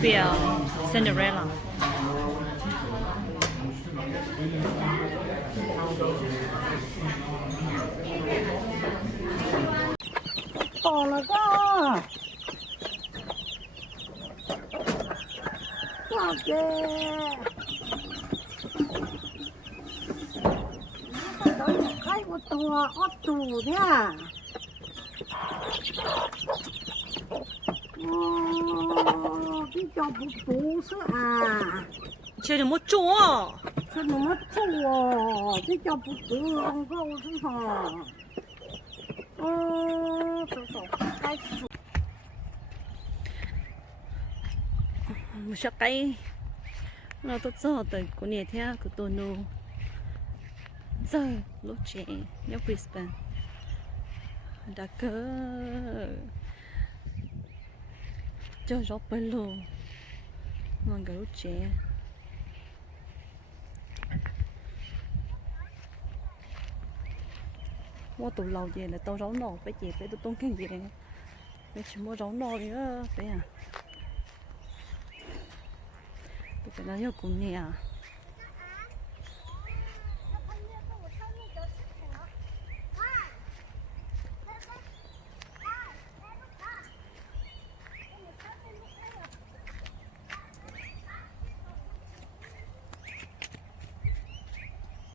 边 Cinderella。到了个，大姐，你到底开过多少度的？哦，比较不多是啊，这怎么做？这怎么做？比较不多，告诉他。走走，开始。một số cây nó tốt cho từ của nhà theo của tôi nu giờ lúc trẻ nhớ Brisbane đã cỡ cho gió bên luôn ngon cái lúc trẻ mua tủ lầu gì là tao rau nọ phải chị phải tôi tốn cái gì phải chỉ mua rau nọ nữa phải à tôi phải nói cho cùng nhà